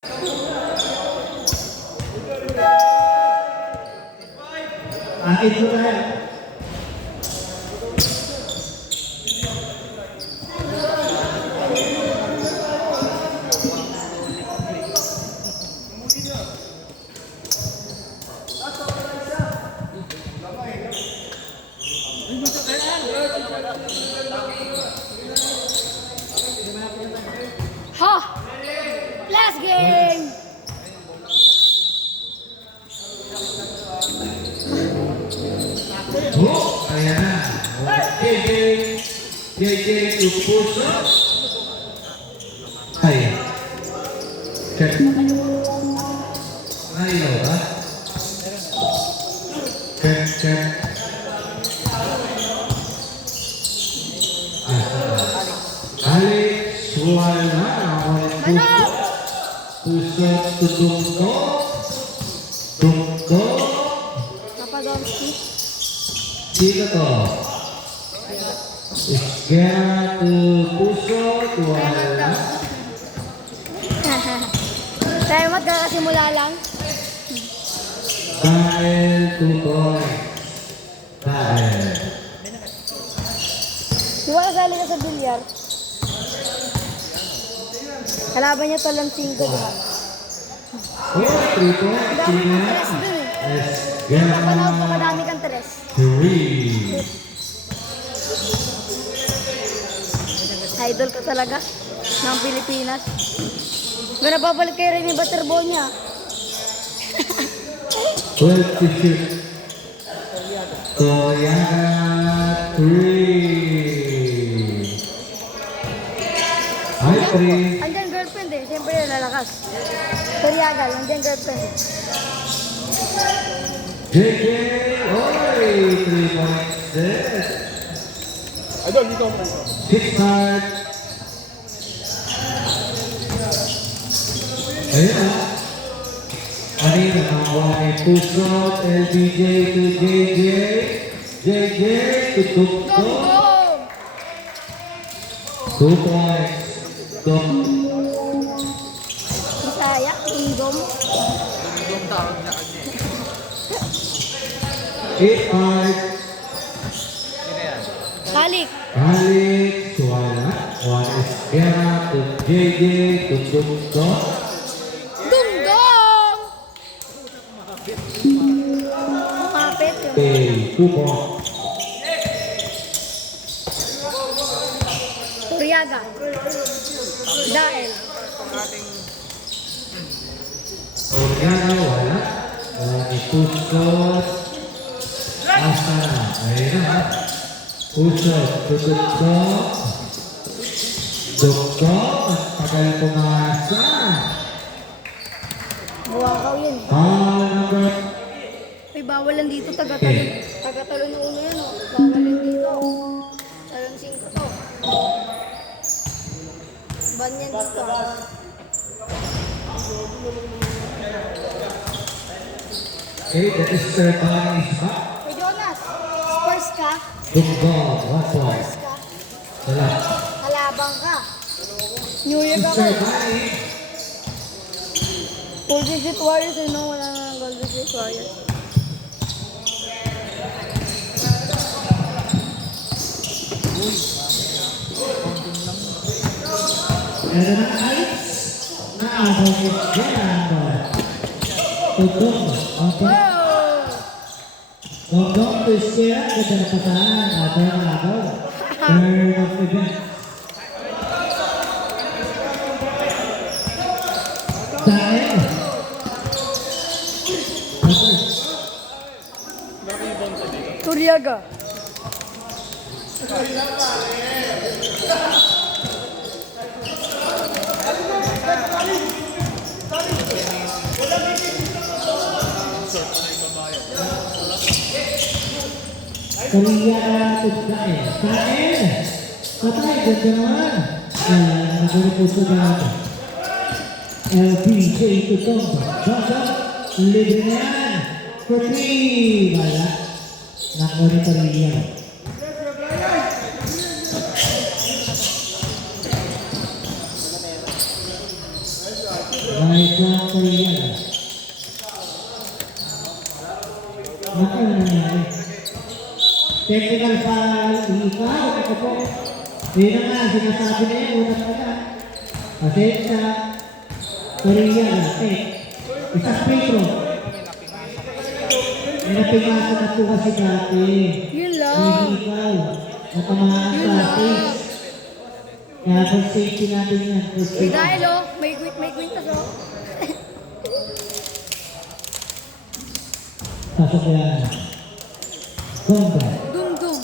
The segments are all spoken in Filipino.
Ito na. Ha! Last game! Oh, ayan na. JJ Tupuso. Ay. Check. Ayaw ba? Check. Alex, wala. Puso, tungko. Papadomski. Sino to? Isgera Puso, wala. Tayo magkakasimula lang. Dahil tutoy. Dahil. Di ba kasali ka sa bilyar? Kalaban niya talang 5, di ba? Oh, trito. Ang dami kang tres dun eh. Napanood ko madami kang tres. 3. Idol ka talaga ng Pilipinas. Gana babalik kayo rin yung butterball niya. 12 to shoot. Toyaga 3. Ay, 3. Andyan girlfriend eh. Siyempre lalakas. Toriagal, andyan girlfriend eh. JJ, oy, 3 points set. Idol, dito mo. 6 hard. Ayun na. Kanina nakakuha ni Puso, LBJ to JJ. JJ to Tukto. Go! 2 points. Tuk. Bisaya, Indom. Yung tawag na kanya. 8 hard. Sino yan? Balik. Alex, wala. 1 Esquera to JJ to Tukto. Dungdong! Kumapit yun. Okay, 2 points. Toriaga. Dael. Oriana, wala. Pusot. Asa na. Ayun na. Pusot. Tutugto. Dugto. Tagal pumasa. Buwakaw yun eh. Number. Ay, bawal lang dito. Taga-talon. Taga-talon yung uno yan oh. Bawal lang dito. Talon 5 to. Ban yan dito. Okay, that is third time is up. Hey Jonas, sports ka? Dugto. 1 point. Sports ka? Wala. Kalabang ka. New Year ka Third mo. time. Full digit warriors, eh no? Wala nga gold digit warriors. And then Alex. Now, Esquera. Tutugto. Okay. Oh! Dugtong to Esquera. Ganda na pasahan. Abang. Third of event. Dahil. Turiaga. Kaliya Tudkain. Kain. Patay. Ganda naman. Nagpupuso ka natin. LBJ Tutong. Joshua. Libre na yan. For 3. Wala. Nakuna pa rin yan. Right one Korea. Naku, ano nangyari? Technical foul, ikaw, ako po. Yun na nga, sinasabi na yun, unang ka na. Pasensya. Korea, isang Pedro. May napingasa na po kasi dati. Yun lang. May ikaw. Natamaan Yun ka, lang. please. Kaya for safety natin yan. For Eh, safety. dahil oh, may kwintas oh. Pasok yan. Bomba. Dum-dum.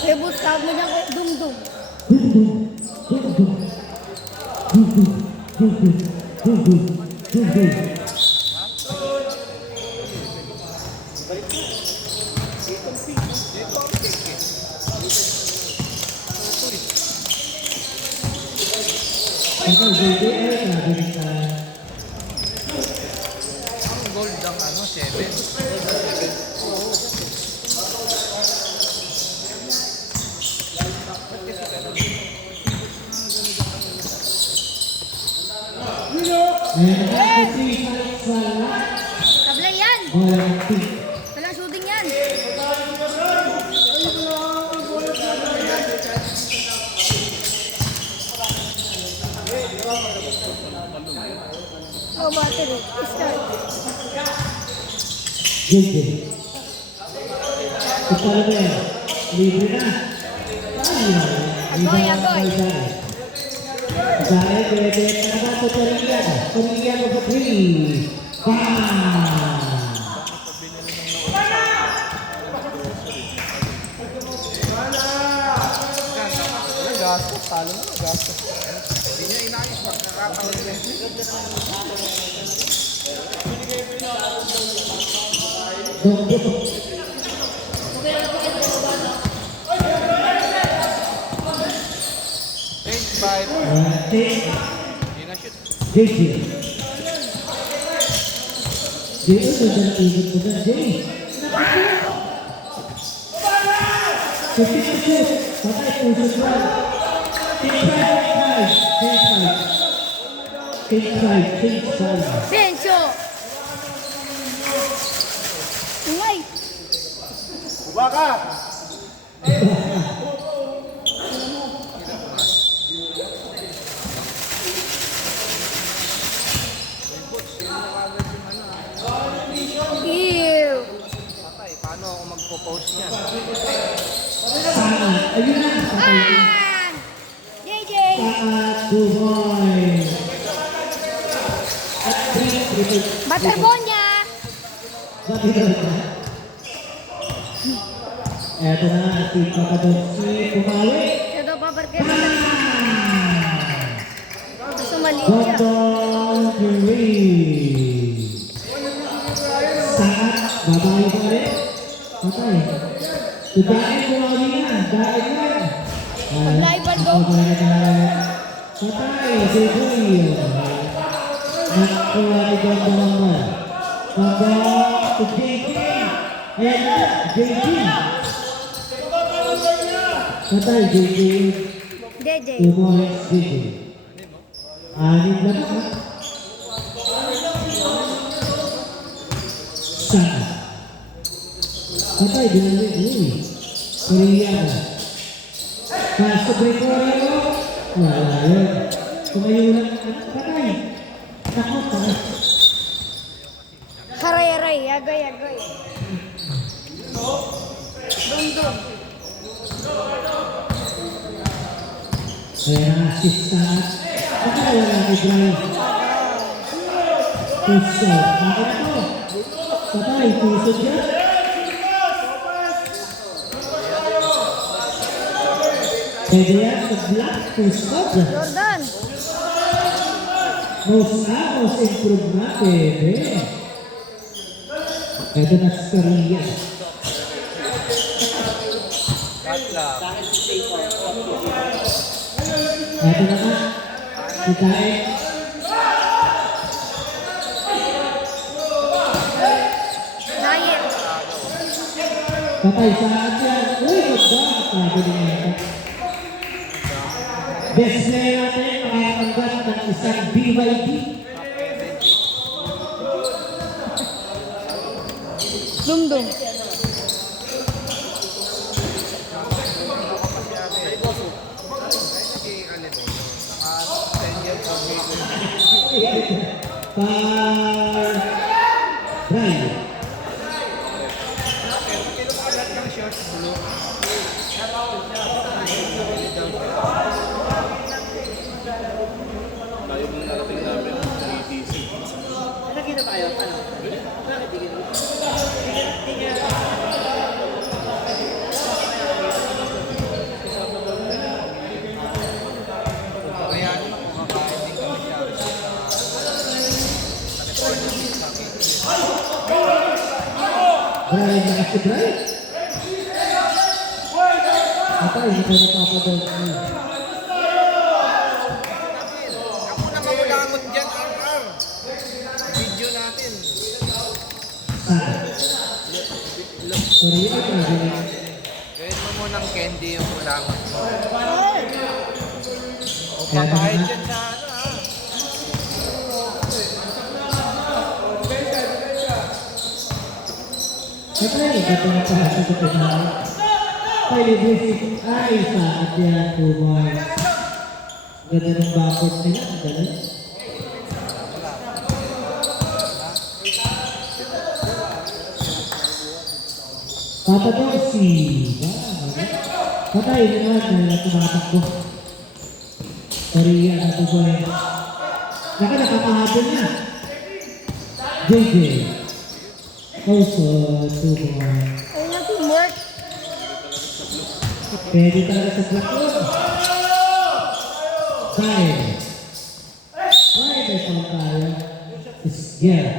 Rebus, tawag mo niya kay Dum-dum. Dum dum. Dum dum. Dum dum. Dum dum. Dum dum. Dum dum. Ikaw, JJ, ay, sabi ka. Ang gold ang ano, 7. Meron ka kasi wala. Tablay yan. Walang tip. Walang shooting yan. Oh, battery. Start. JJ. Ito na ba yan? Libre na. Agoy, agoy. Dahil pwede na ba ito Korea? Korea mo sa 3. Bam! Wala gastos, talo na gastos. Hindi niya inayos pag nakakawin niya. Dok. Change by. Take. Hindi na shoot. JJ. JJ, ito dyan ang ikot mo dyan, Jay. 50%. Patay, puso dyan. Take five. Bencho. Umay. Ew. Patay, paano ako magpo-post niyan? Ayun na. Ah! JJ. Buhoy. At 3. Baterbonya. Eto na, si Papadonsi pumawi. Ito pa barke. Gusto maliit siya. Bondon Curry. Saat, babae pa rin. Patay. Tudain pumawi na, dahil na. Pag-live daw. Patay, Jeboy. Nakuha ni Bondon naman. Bondon to JJ. Ayan na, JJ. Patay, JJ. JJ. Buhoy, JJ. Anim na ba? Sana. Patay, dinalik. Korea na. Pasok Gregorio. Wala yun. Tumayo lang. Patay. Nako, patay. Haray-haray. Agay-agay. Dum-dum. Kaya assist sa patay, wala ni Brian. Puso. Bakit ito? Patay, puso dyan. Pwede yan sa black puso dyan. Jordan. Most improved na, pwede. Ito na sa Korea. Katla. Ito na nga. Kitae. Diet. Patay sa atin. Uy, magda. Sabi niya ito. Best player natin, makakanggat ng isang BYD. Dumdum. Par Brian. Tayo mong narating namin ng 3DC. Brian na si Brian. Patay, hindi ko napapadol. Ako na mamulangot dyan, Ar. Video natin. Sorry, ito na. Gawin mo munang candy yung ulangot mo. O papahid dyan sa ano, ha? Patay, ito na pahasok ito na. Palibusin ay sa atin kumay. Ganda ng bakot nila. Ganda. Papadosi. Patay naman na tumatakbo. Sorry, ito po ay. Nakapahapon niya. JJ. Also, two more. Ayun na, teamwork. Pwede talaga sa plakon. Five. Five ay pang tayo. Yeah.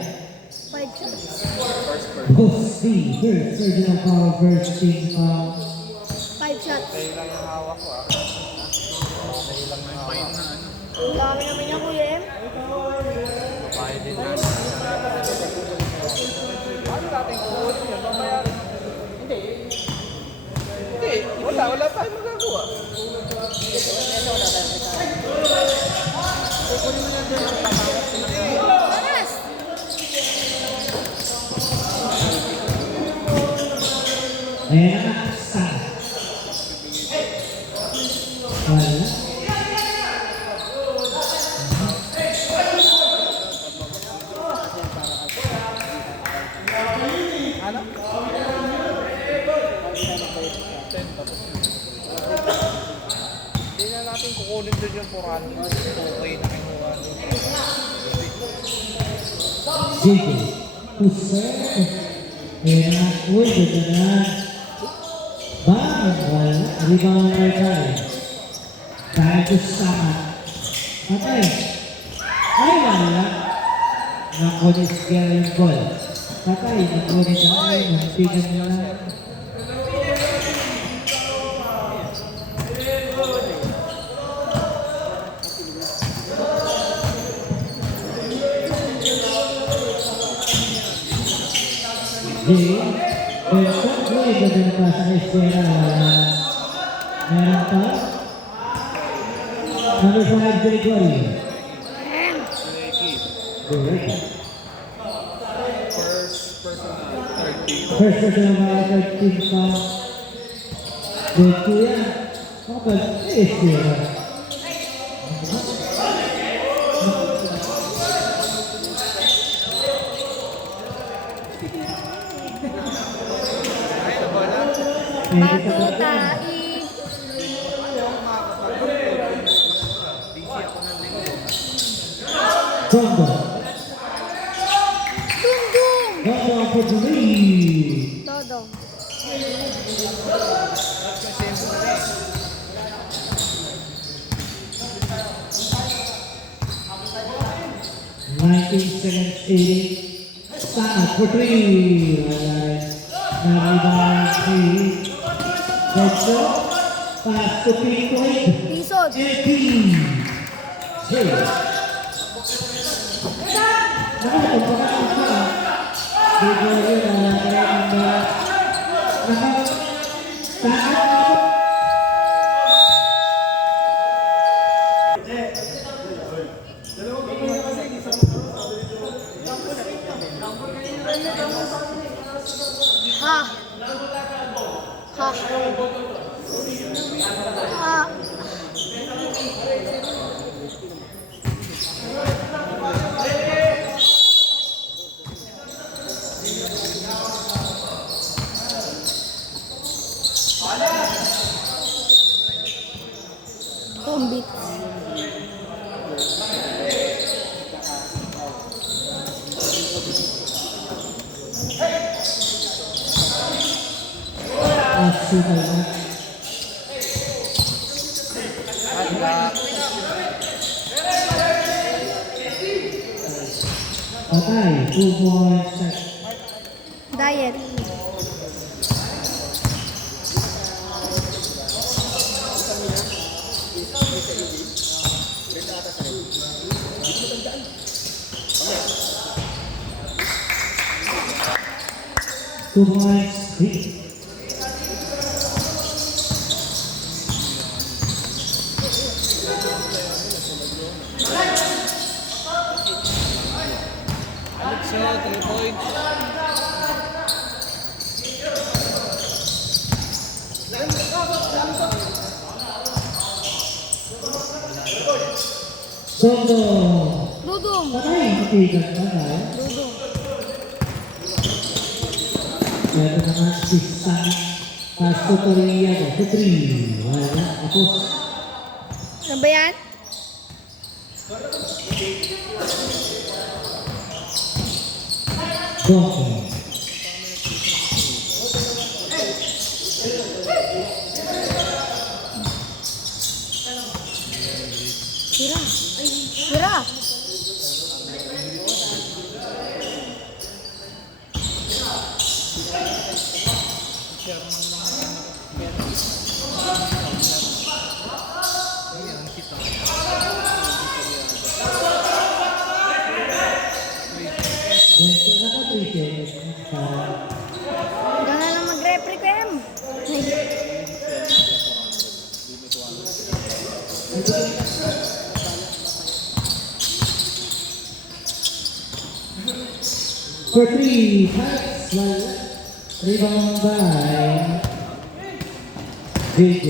5 shots. Both C. First, surgical power, first team foul. 5 shots. Kayo lang yung hawak ko, ah. Kayo lang yung hawak. Ang dami naman niya, Kuya Em. Papahid din natin. Paano natin kukunin yun? Babayaran. Hindi. Hindi. Wala tayong magagawa. Paras! Ayan na, sa. Wala. Ano? 10 tapos yun. Hindi na natin kukunin doon yung 400. Okay na kinuha doon. JJ. Puser. Ayan na, uy, ganda na. Bang, wala. Rebounder tayo. Dahil ko sama. Patay. Ay, wala. Nakunis kaya yung ball. Patay, nakunis na. Napigan nyo na. Jay, uy, ganda na pa sa eskwela. Wala. Meron pa? Number 5, Gregory. Good. First person ng mga 13 pa. Good kuya. Kapag eskwela. Batu, tai. Combo. Dum-dum. Combo for the lead. Dodong. Sana for three. Nariban si Dodso. Pass to Pinoy. Pisod. 18. Hey. Nakakapagpapakita ka. Gregorio na nakakapagpapakita. Ha. Ha. Ha. Tombit. Super na. Patay, 2 points set. Diet. Two points, three. Alex, 3 points. Sondo. Dudong. Patay, matigas na tayo. Dudong. Ito naman si San Pastotoriano, sa 3. Wala, tapos. Ano ba yan? Donkey. Sira. Sira. Ito na 3 seconds. Hanggang na lang mag-repricam. For 3, Hearts, wala. Rebound by JJ.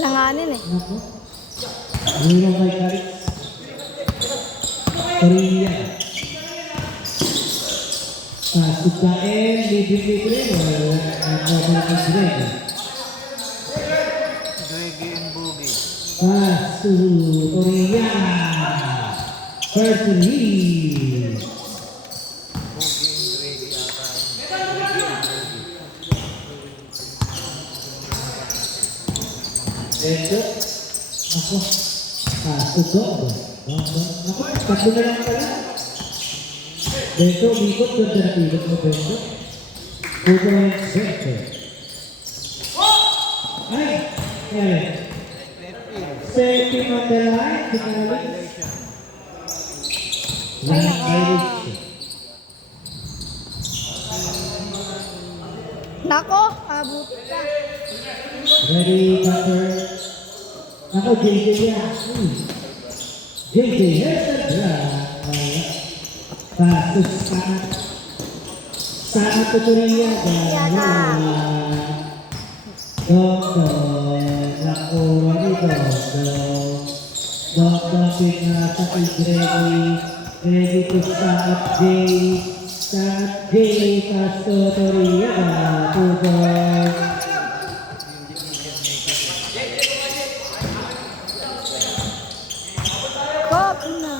Alanganin eh. Nako. Rebound by Hearts. Korea. Pasok sa N, libre-libre. Wala ang mobile ng Greg. Greggy and Boogie. Pasok, Korea. First lead. Boogie and Greggy ata. Ito. Ako. Pasok doon. Ako, tatlo na lang pala. Bento, umikot doon sa napilot mo, Bento. Overhead center. Ay! Ay! Setting on the line. Tinalik. Line violation. Nako, abutin ka. Ready, number. Ako, JJ yan. JJ, here's the drag. Pasok sa tutorial. Doktor, nakuha ni Doktor. Doktor, pinasa kay Greggy. Ready to start J. Start J. Tutorial. Tutorial. Kop na.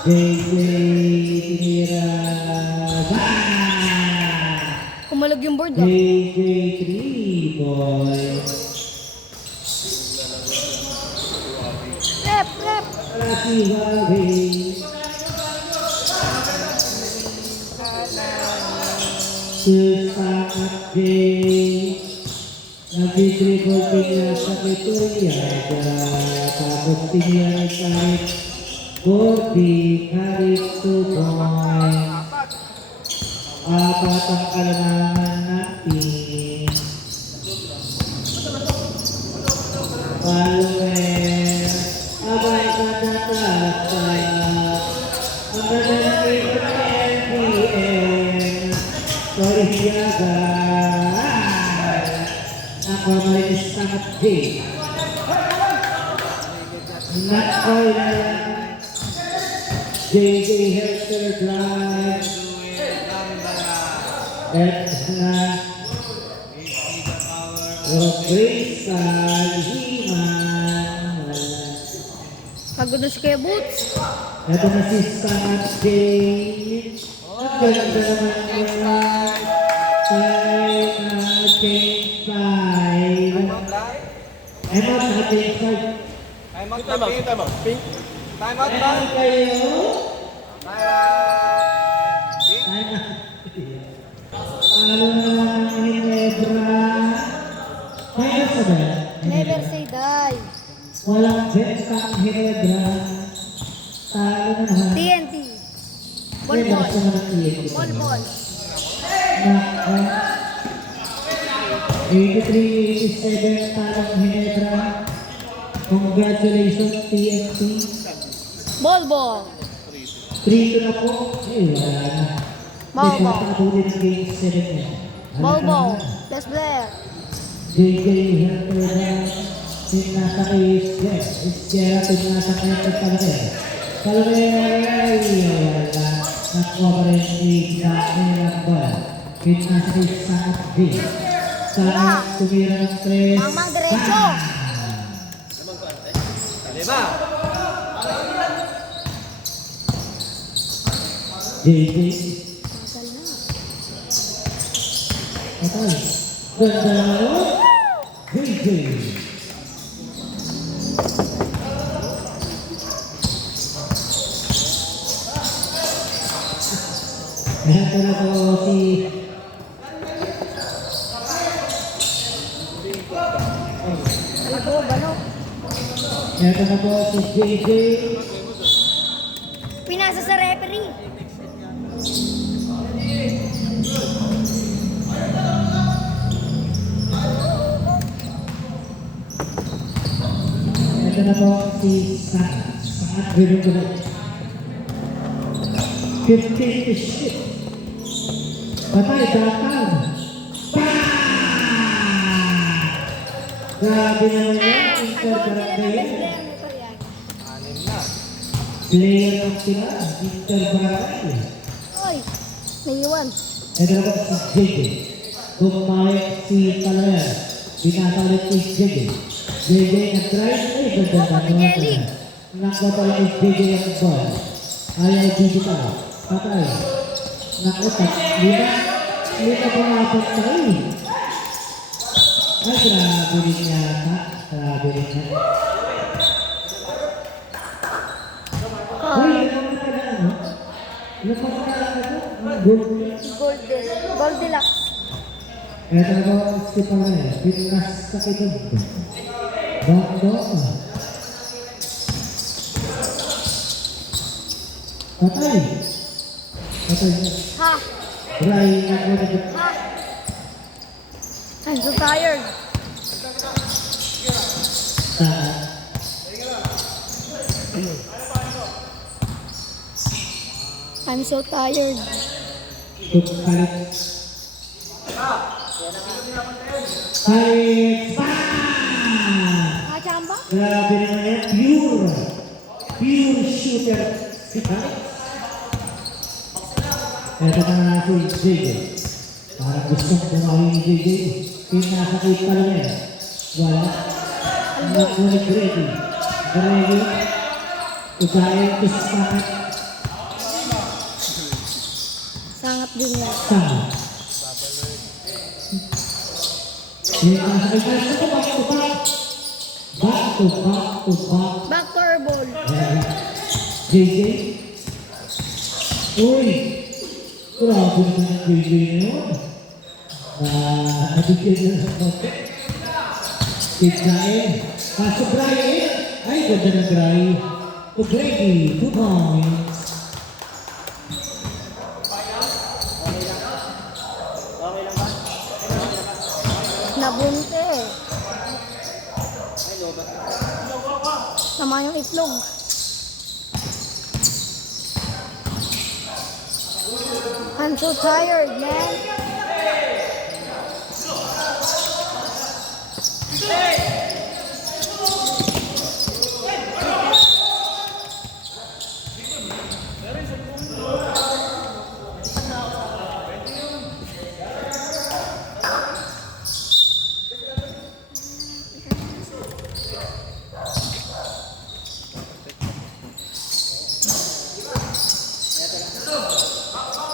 JJ, tinira. Kumalag yung board ah. JJ, 3 points. Rep, rep. Lucky Wally. Susangat J. Nag-dribble tingnan sa Victoriaga. Tapos tingnan kahit 40, kahit 2 points. Apat ang kailangan natin. Palmer. Abay Ang nananakit ng NPN. Sorry, Hiyaga. Ako may sangat J. Nakoy na yan. JJ Hester Drive. At na Grace Himan. Pagod na si Kuya Boots. Ito na si Sangat J. Ang ganda naman niya. Game 5. Eto na game 5. Time out ba? Time out. Pink. Time out ba? Eto kayo. Pink. Time out. Ano naman ang Hinebra? Kaya sa ba? Never say die. Walang bentang Hinebra. Talo na naman. TNT. Ball Hinebra ball. sa mga TNT. Ball ball. 83-87 talong Hinebra. Congratulations TNT. Ball ball. 3 na po. Eh, wala na. Ball ball. Pagkakatuloy ng game 7 niya. Ball ball. Best player. JJ Hertera. Tinasa kay Jeff. Iskera tinasa kay Palmer. Palmer. Wala. Nakuha pa rin si Daniel Ball. Tinasa kay Sangat B. Sangat tumira ng 3. Mamang diretso. Lima. JJ. Masal na. Patay. Ganda na. JJ. Ito na po si Alago, bano. Ito na po si JJ. Pinasa sa referee. Ito na po si Sangat Binugulo. 15 to shoot. Patay, datang. Grabe naman yan. Ako Interbarangay sila ng best yan. player mo pa yan. Anim na. Player ng sila. Interbarangay. Oy, naiwan. Ito na po si JJ. Bumalik si Palmer. Binasa ulit si JJ. JJ nag-drive. Ay, ganda Oh, Papi Jelly. Nakuha pala si JJ ang ball. Ayaw digital. Patay. Nakutak. Lima po nga patay. Ay, grabe rin yata. Grabe rin yata. Ay, ano na pala ano? Ano pa pala ano? Gold. Goldilocks. Ito na po si Palmer. Pinas sa kitog. Bando. Patay. Patay. Ha? Ray, nakuha na. Ha? I'm so tired. I'm so tired. Kalit. Kalit. Kachamba? Grabe naman yan. Pure. Pure shooter. Si Kalit. Ito na nga si JJ. Parang gustong bumawi ni JJ. Pinasakit pa lang yan. Wala. Nakuha ni Grady. Grady. Ugayin ko sa Sangat. Sangat din yan. Sangat. Pinasakit pa lang. Ito, back to back. Back to back to back. Back to our ball. JJ. Uy. Grabe naman yung JJ na yun. Nabigyan na sa konti. Tignain. Kaso Brian. Ay, ganda ng Brian. To Brady. 2 points. Nabunte. Sama yung itlog. I'm so tired, man.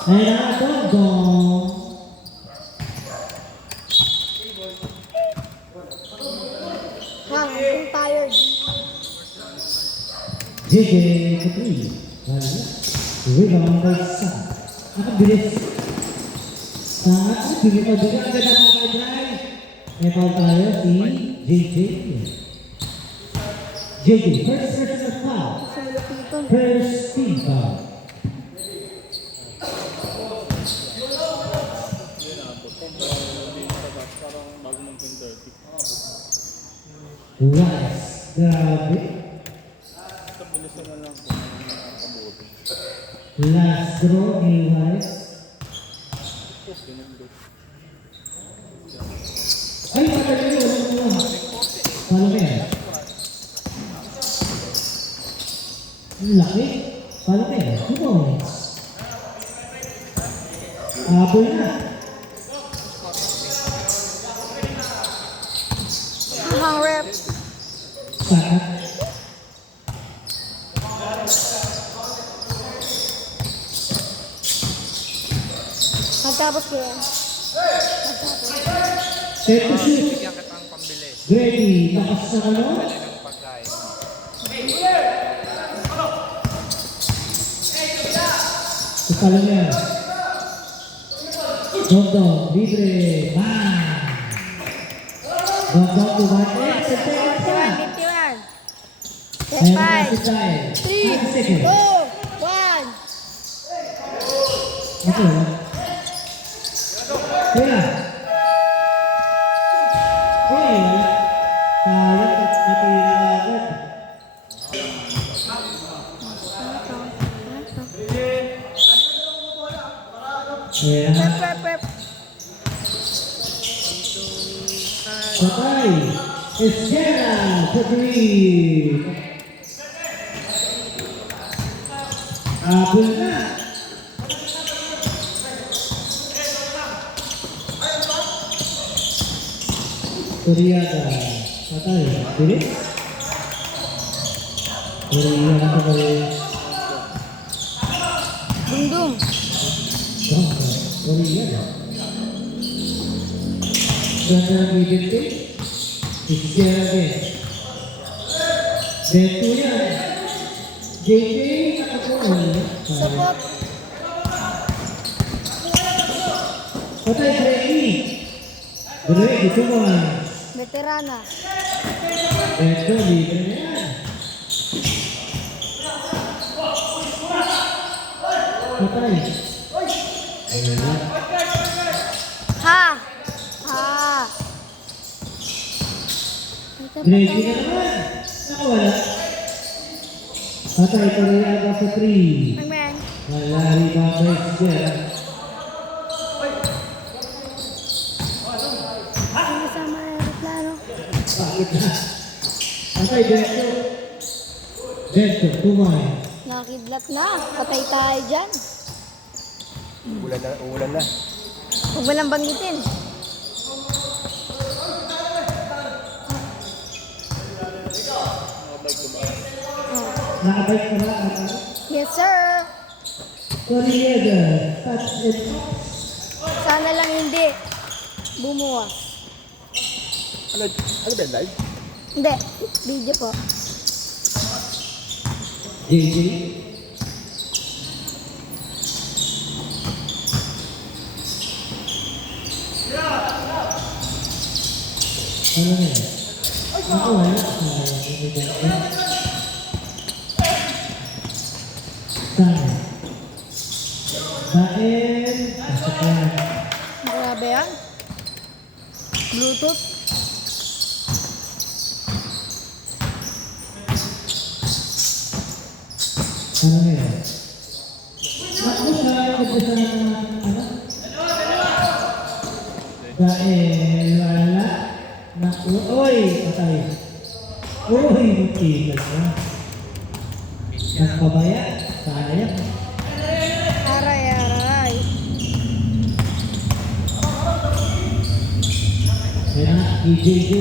Ayan na, Dongdong. Hang, I'm tired. JJ Capri. Rebound by Sam. Ang bilis. Sangat bilis pa juga ang ganda ng drive. May foul tayo si JJ. JJ, first personal foul. Sa malapitan. First team foul. Rice. Grabe. Last throw ni Rice. Ay, matali yun. Paano ba yan? Ang laki. Paano ba yan? Come on. Apple na. Hang, rep. Sangat. Matapos ko yan. Set to shoot. Bigyan kita ang pambili Ready. Takas sa ano? ng pagkain. Kapalo niya. Dongdong. Libre. Bang! Dongdong to one. Set second pa. 51. Set Ayan 5, na si Kyle. 3, 2, 1. Second. Okay. Kaya. Hey, wala. Kaya at natira agad. Ayan. Rep. Patay. Esquera. Capri. Apple na. Turiada. Patay. Bilis. Turiada ka rin. Dum-dum. Turiada. Ganda ng bibigti. Esquera din. Beto yan. JJ nakapol. Support. Patay Grady. Grady, come on. Veterana. Beto, libre na yan. Patay. Ayan na. Ha. Grady na naman. Nakawala. Patay, Turiada sa 3. Hangman. Wala, rebound by Esquera. Ano sa mga aeroplano? Bakit na? Patay, Beto. Beto, tumay. Nakidlat na. Patay tayo dyan. Ulan na. Huwag mo lang banggitin. Nakabay ka ba? Yes, sir. Turiada, touch and Sana lang hindi. Bumuwas. Ano ba live? Hindi. Video po. JJ. Ano na yan? Ako wala. Sana. Baen. Pasakan. Grabe yan. Bluetooth. Ano na yan? Ako sa ka sa ano? Dahil wala. Oy, patay. Uy, matigas na. Nagpabaya. Sayang. Aray, aray. Kaya na, EJJ.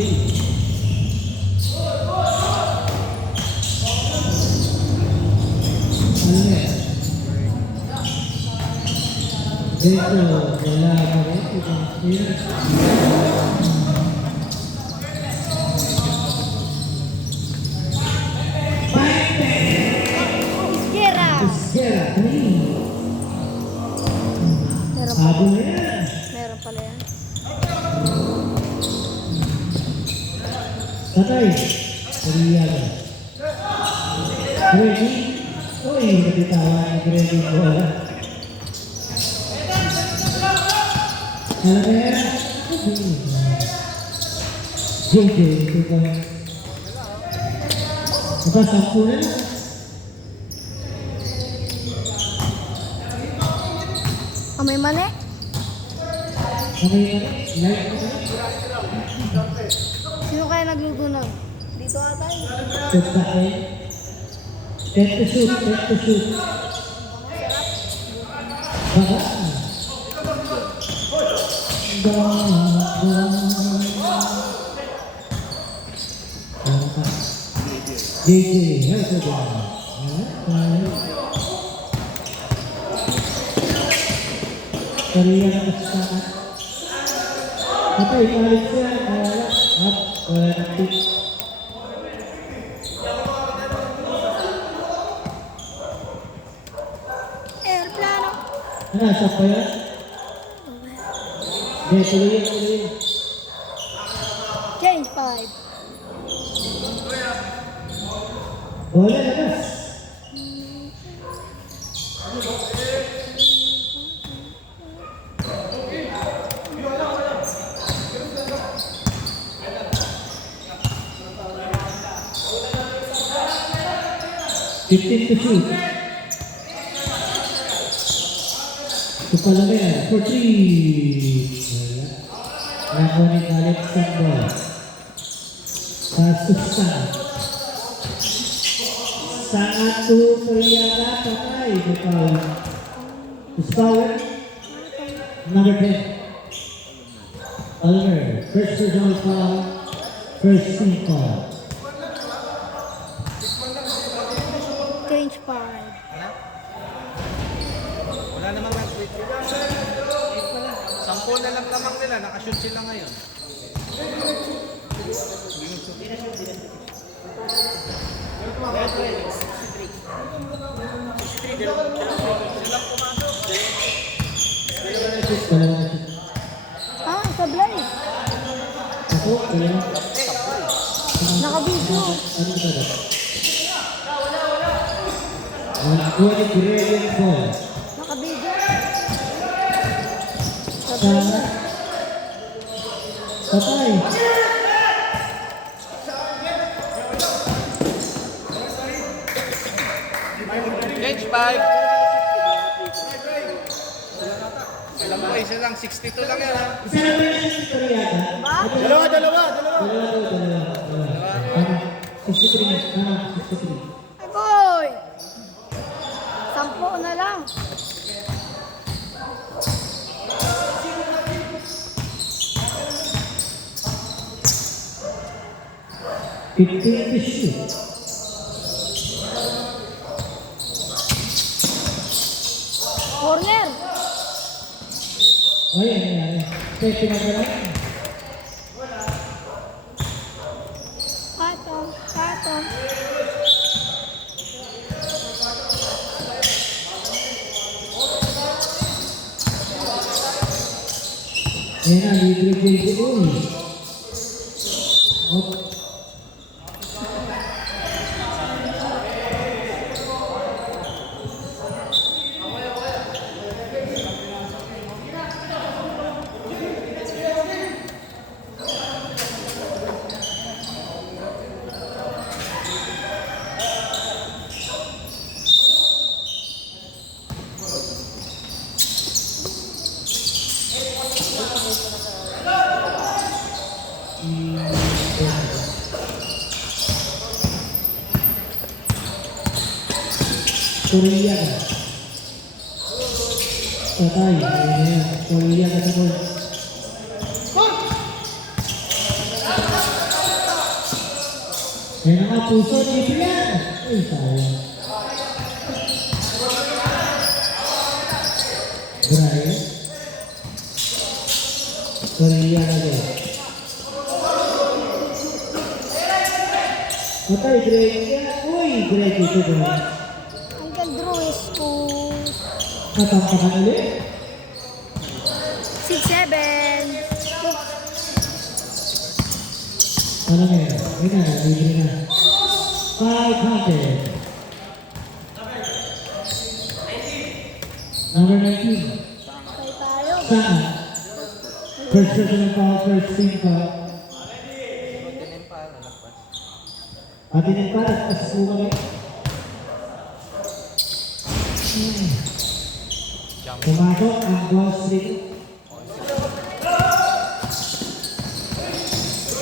Ano yan? Dito, wala ka rin. Iskera. Iskera, 3. Meron Abo pala. na yan. Meron pala yan. Patay. Pariyaga. Ready? Uy, nagitawa ni Grady ko. Alam mo yan? JJ, ito ka. Aba, 10 na. May mani? Okay, like mo ka. Sino kaya naglugunog? Dito ata yun. Pagkain. Take to shoot, take to shoot. Baka. JJ, help me down. Kariya na kasama. Patay, kalit siya. Wala. Up. Wala na pick. Aeroplano. Ano, sa pa yan? Hindi, tuloy yan, tuloy yan. Change 5. Wala, labas. Fifteen to shoot. Ito pala na yan. For 3. Wala. Nako ni Alex Sambol. Pass to Sang. Sang to Pariyaga. Patay. Bukal. Power. Number 10. Oliver. First personal foul. First team foul. Change 5. Wala namang nag-tweet. 10 na lang lamang nila, nakashoot sila ngayon. Ah, sablay. Ako, kaya. Nakabidyo. Ano ba ito? Ako ni Brilliant Ball. Nakabidyo. Sana. Patay. Change 5. Alam mo, isa lang, 62 lang yan ha. Isa na ba yung Pariyaga? Dalawa. Dalawa. Ano? 63 na. Ano? 63. Ay, boy! 10 na lang. Fifteen to shoot. Corner. O yan, yan. Kaya pinagala. Patong. Patong. Yan na, libre JJ. Uy. Op. Korea. Patay. Ayan. Korea ka sa board. Ayan ang mga puso ni Brian. Ay, sayang. Brian. Korea na din. Patay, Greg. Uy, Greg ito ba? Ang gandro is to Natampakan ulit. 6-7. Ano na yun? Ayun na, libre na. 500. Number 19. Patay tayo. Saan? First personal foul, first team foul. Atin yung para, pasas mo kami. Pumasok ang boss rin.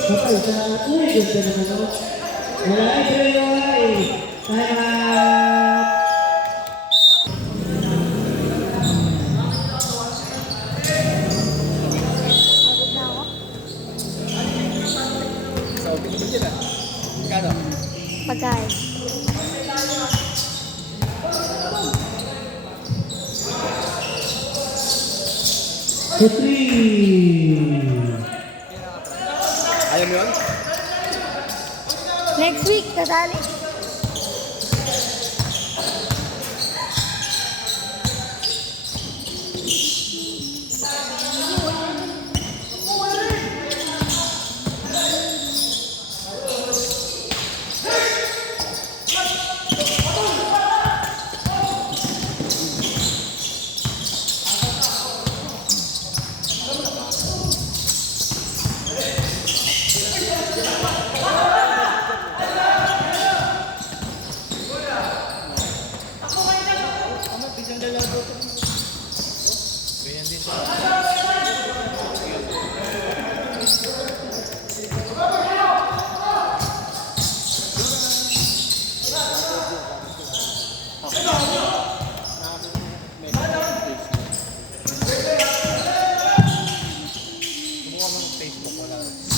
Kapag sa uwi, ganda naman ako. Wala ay, pero wala eh. Time out! Pagod na ako. Sa okay naman dyan ah. Kano? Pagkain. So, 3. Ayaw mo yun? Next week, kasali.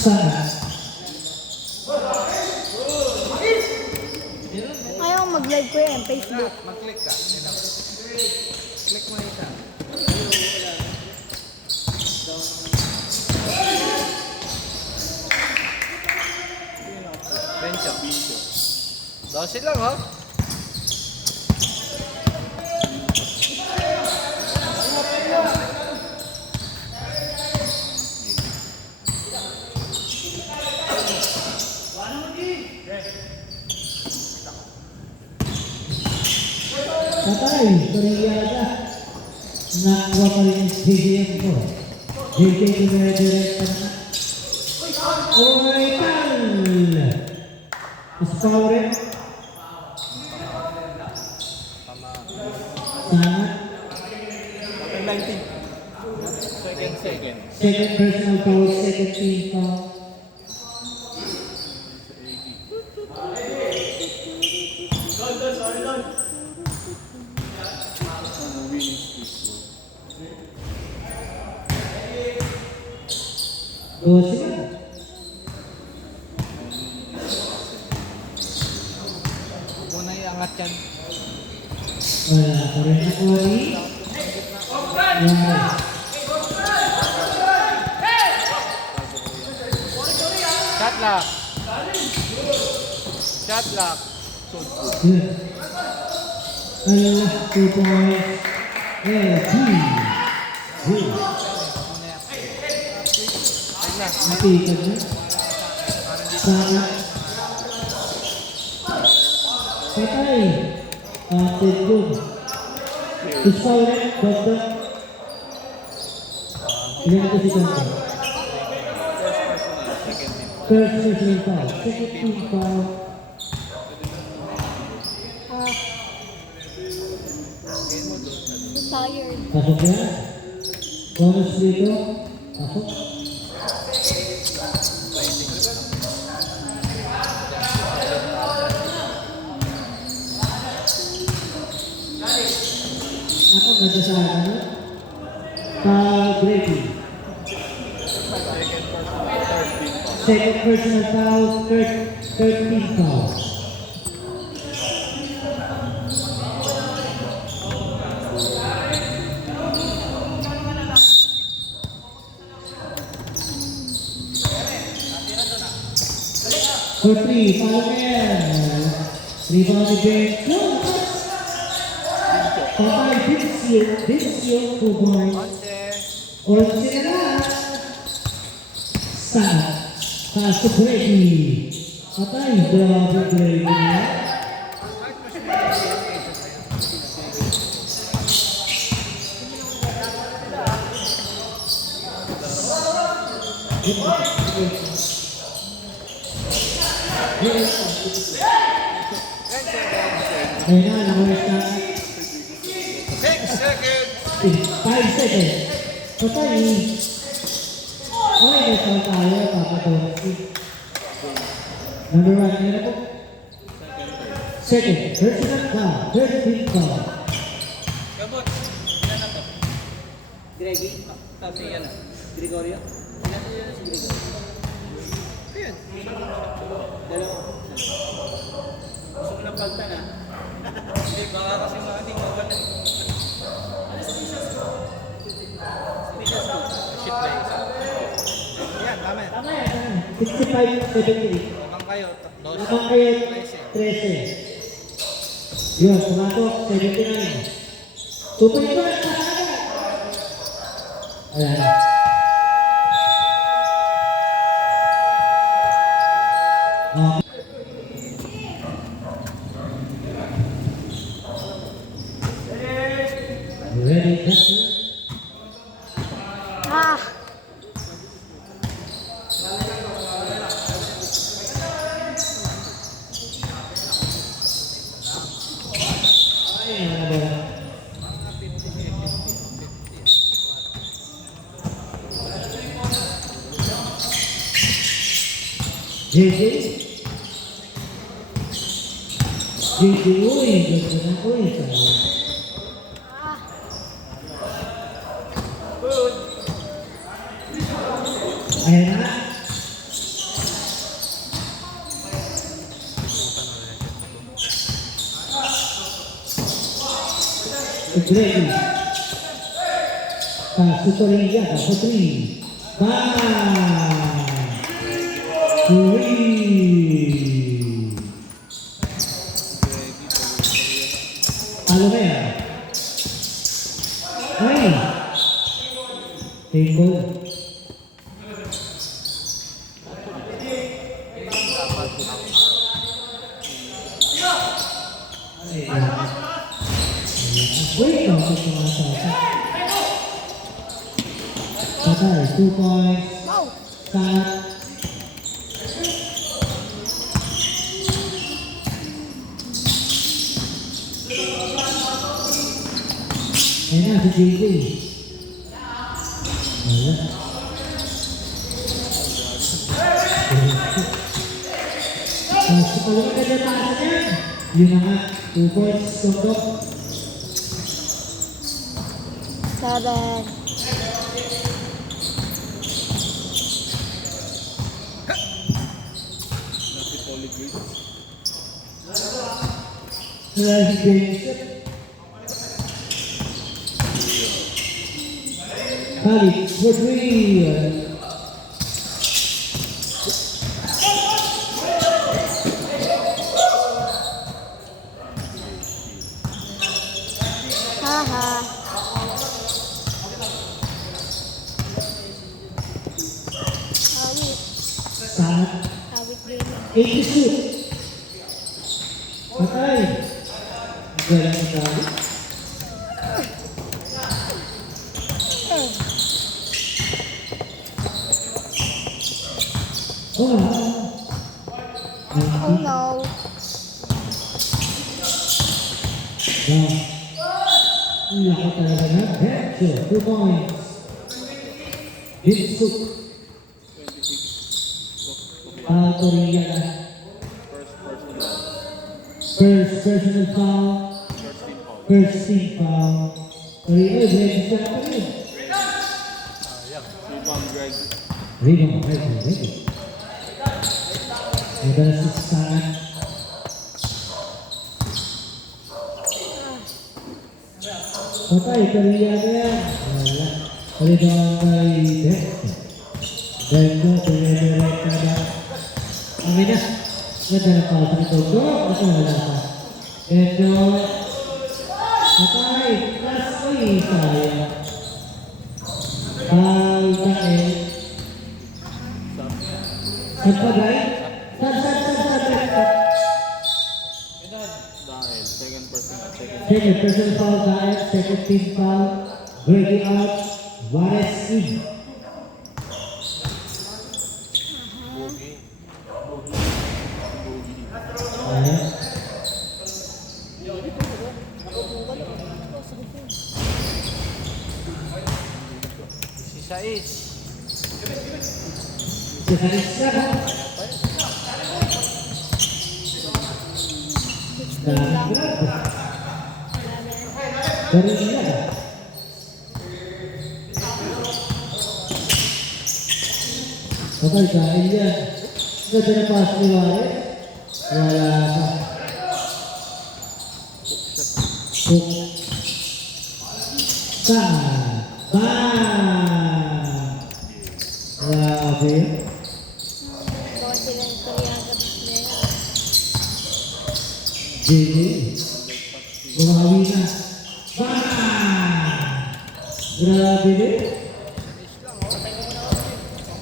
Sana. Ayaw mag-live ko yan, Facebook. Mag-click ka. Click mo na isa. Bencho. 12 lang, oh. Patay, Koreada. Nakuha pa rin yung stadium ko. JJ Dumerdirect na. Oriental. Mas power. Sana. 19. Second. Second personal foul, second team foul. Dose ka. Huwag mo na iangat yan. Wala pa rin nakuha ni. Wow. Shot lock. Shot lock. Good. Allah, 2 points. LG. Good. Matikan na. Sana. Patay. Atin good. Isa ulit. Ganda. Ilan ko si Ganda? First personal foul. Second team foul. Tired. Pasok yan. Bonus dito. Pasok. Ako, ganda sa ano? Pag-ready. Second personal foul, third team foul. For three, Palmer. Rebound again. No! Patay, Vincio, 2 points. 11 na. Pass to Brady. Patay, double Brady. Ayun na, nakulit na. 6 seconds. 5 seconds. Patay. Okay, may foul tayo, Papa Dorsey. Number 1, ano na po? Second, personal foul, third team foul. Gabot. Ilan na to? Greggy? Tapos yan na. Gregorio? Ilan na yan si Gregorio? Ayun. Dalawa. Gusto mo ng palta na? Hindi, baka kasi maraming mawala. Special school. Shit na isa. Yan, tama yan. Tama yan. 65-78. Habang kayo, dos. Habang kayo, 13. Yun, pumatok, 79. Tutuloy ko lang para agad. Ayan. Ready, Justin? Ah! Ayan, ano ba? JJ? JJ, uy, gusto na ko eh. Ayan na. Ready. Pass to Torilla for 3. Bang! 3. Palomera. Ay! Table. Wait lang sa mga sasa. Patay, 2 points. Wow! Cut. Ayan na, si JJ. Ayan. Sa palungan na dyan taas niya. Yun na nga, 2 points, tundok. 7. Khalid for 3. Haha. Awit. Sanat. Awit gaming. 80 shoot. Patay. Galang na tayo. Oh, Oh no. laki talaga na. Betcho, 2 points. Bitsuk. Torilla na. First personal foul. First team foul. Marino, Greg siya pa rin. Rebound, Greg. Rebound, ready. Madalas sa stangan. Patay, kariya na yan. Wala. Rebound kay Dexter. Dexter, dire-direct na ba? Amin na. Ganda na pa sa ito. Go! Basta wala pa. Ito. Patay. Plus 3. Sayang. Foul dahil. Sagpagay. Sag. Dahil, second person. Second person foul dahil. Second team foul. Breaking out. Juarez in. Ayan. Si Saiz. Sisa isa. Dan berapa? Dari dia. Patay dahil yan. Ganda na pass ni Juarez. Wala pa. Hook. Bang! Grabe. Bakit sila yung karyagat na yan? JJ. Bumawi na. Bang! Grabe din.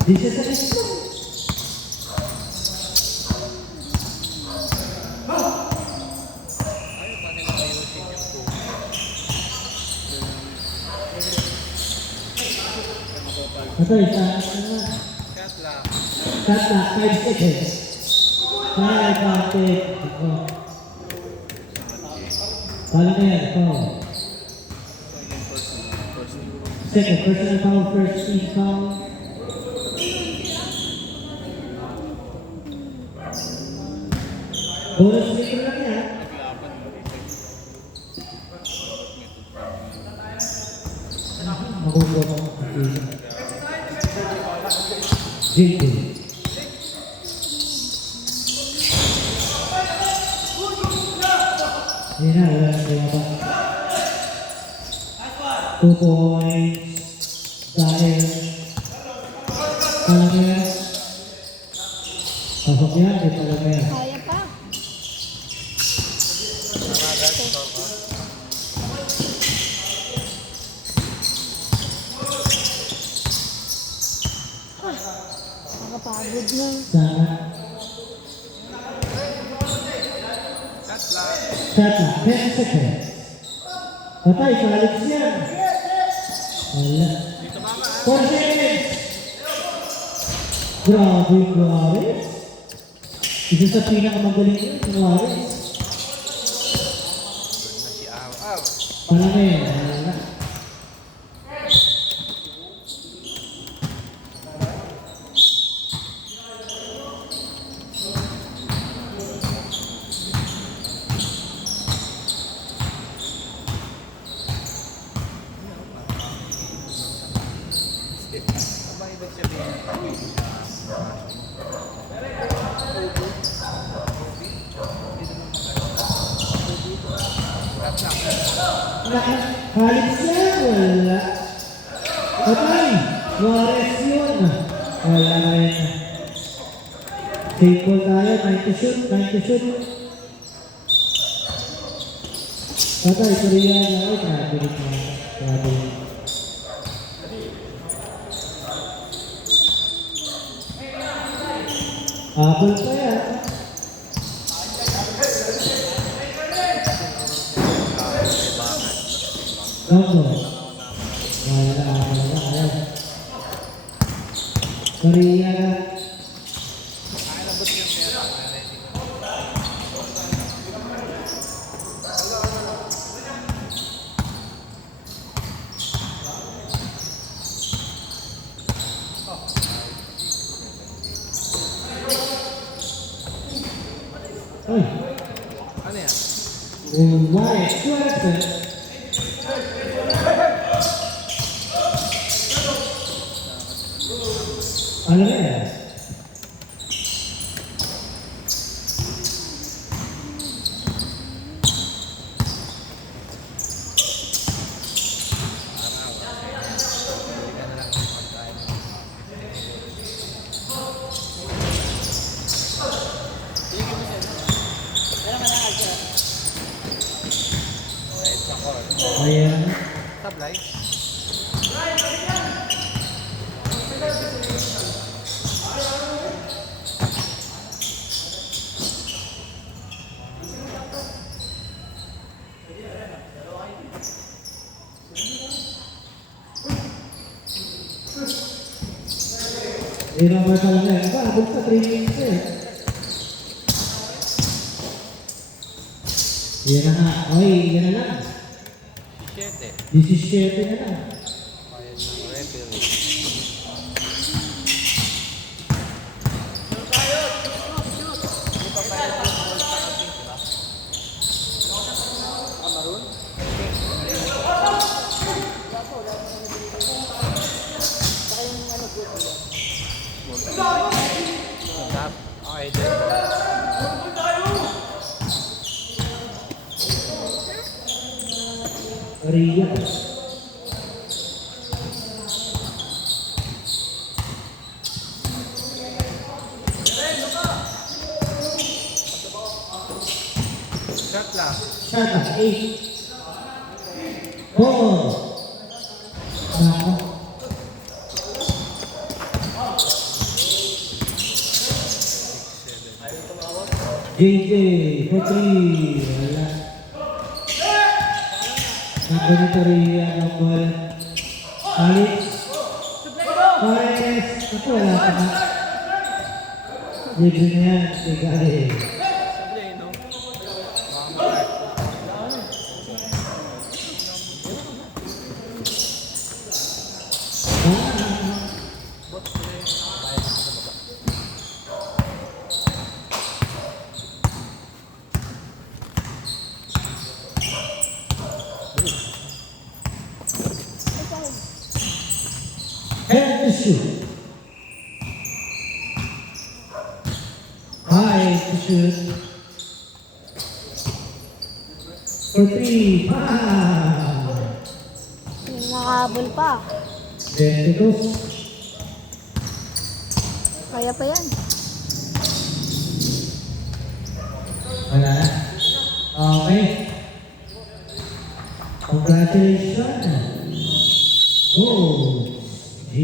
Di siya sa isla. Patay sa cut lang, 5 seconds. Para advantage. Ito. Paano na yan? Ito. Second, personal foul, first team foul. Bonus dito lang yan. Makukuha ko. JJ. Yan na, wala na kaya ba? 2 points. Dahil. Palamera. Pasok yan, di Palamera. Kaya pa. Nakapagod na. Sana. Shot lang, 10 seconds. Patay, kalit siya. Wala. 4 seconds. Grabe, Juarez. Isa sa pinakamagaling yun, si Juarez. Palamera, wala. Halit siya, wala. Patay, Juarez yun. Wala na yun. Safe ball tayo, 9 to shoot. Patay, Korea na. Ay, grabe rin na. Grabe rin. Apple pa yan. Opo. Wala. Korea na. Ay. Ano yan? White, 12. Ayan. Tablay. Number pa lang yan. Abot sa 3 minutes eh. Yan na nga. Oy, yan na lang. 7. 17 na lang. Bayad ng referee. Okay, Ria. shot lang. Shot up. 8. 4. Nako. JJ for 3. Wala. Number nito Ria. Number Alex. Torres. Ako wala pa na. Libre na yan. Sigari. Sablay, no? Head to shoot. High to shoot. For 3. Nakahabol pa. 22. Kaya pa yan. Wala na. Okay. Congratulations. Gold. G.